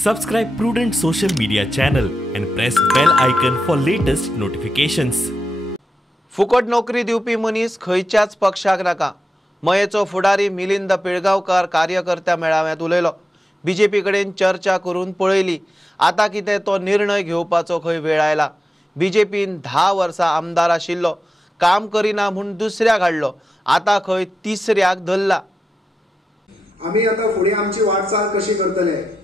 Subscribe Prudent Social Media channel and press bell icon for latest notifications. फुकट नोकरी दिवपी मनीस खंयच्याच पक्षाक नाका. मयेचो फुडारी मिलिंद पिळगांवकार कार्यकर्त्या मेळाव्यांत उलयलो. बीजेपी कडेन चर्चा करून पळयली. आता कितें तो निर्णय घेवपाचो खंय वेळ आयला. बीजेपीन 10 वर्सां आमदार आशिल्लो, काम करिना म्हूण दुसऱ्याक हाडलो, आता खंय तिसऱ्याक धरला. आमी आता फुडें आमची वाटचाल कशी करतले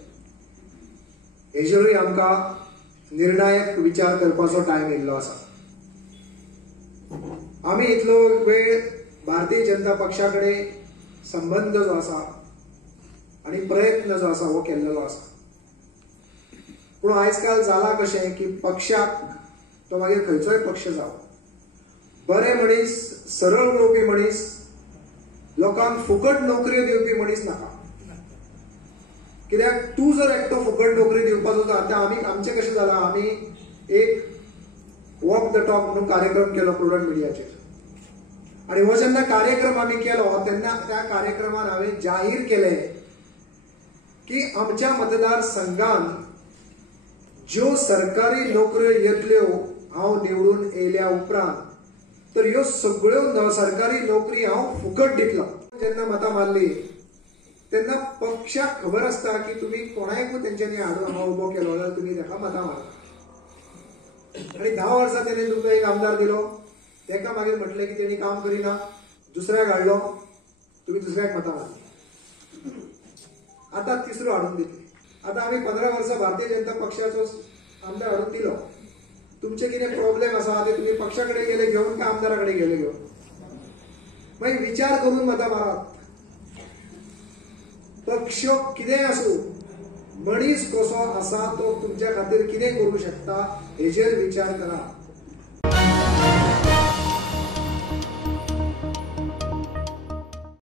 हेजेरूय आमकां निर्णायक विचार करपाचो टायम येयल्लो आसा. आमी इतलो वेळ भारतीय जनता पक्षा कडेन संबंध जो आसा आनी प्रयत्न जो आसा हो केल्लो आसा. पूण आयज काल जाला कशें की पक्षाक तो मागीर खंयचोय पक्ष जावं, बरे मनीस, सरळ उलोवपी मनीस, लोकांक फुकट नोकऱ्यो दिवपी मनीस नाका. कित्याक तूं जर एकटो फुकट नोकरी दिवपाचो आतां आमी आमचें कशें जालां, आमी एक वॉक द टॉक म्हणून कार्यक्रम केलो प्रुडंट मिडियाचेर, आनी हो जेन्ना कार्यक्रम आमी केलो तेन्ना त्या कार्यक्रमान हांवें जाहीर केलें की आमच्या मतदारसंघान ज्यो सरकारी नोकऱ्यो येतल्यो हांव निवडून येयल्या उपरांत तर ह्यो सगळ्यो सरकारी नोकरी हांव फुकट दितलो. जेन्ना मतां मारली तेन्ना पक्षाक खबर आसता की तुमी कोणायकूय तेंच्यांनी हाडून हांव उबो केलो जाल्यार तुमी ताका मतां मारता. आनी 10 वर्सां तेणें तुमकां एक आमदार दिलो, तेका मागीर म्हटलें की तेणी काम करिना, दुसऱ्याक हाडलो, तुमी दुसऱ्याक मतां मारली. आतां तिसरो हाडून दितले. आतां आमी 15 वर्सां भारतीय जनता पक्षाचो आमदार हाडून दिलो. तुमचे कितें प्रॉब्लेम आसा ते तुमी पक्षा कडेन गेले घेवन काय आमदारा कडेन गेले घेवन, मागीर विचार करून मतां मारात. पक्ष कितें आसूं, मनीस कसो आसा तो तुमच्या खातीर कितें करूं शकता हेजेर विचार करा.